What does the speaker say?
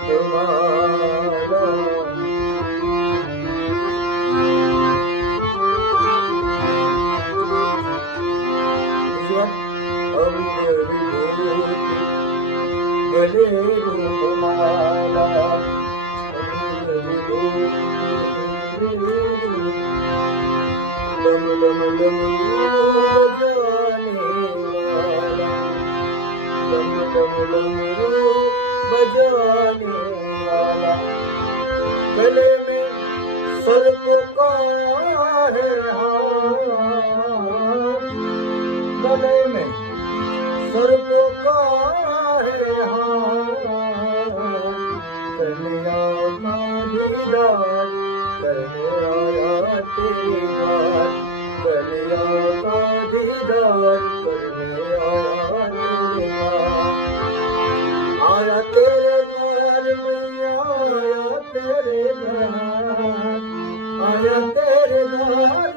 रूपमाला अम्य विभूति गले रूपमाला अम्य विभूति lump lump lump बजाने वाला गले में सर्प का है हार गले में सर्प का है हार कन्या का दीदार करने आया तेरी बात कन्या का दीदार करने आया तेरी बात आया तेरे द्वार मैया आया तेरे द्वार आया तेरे द्वार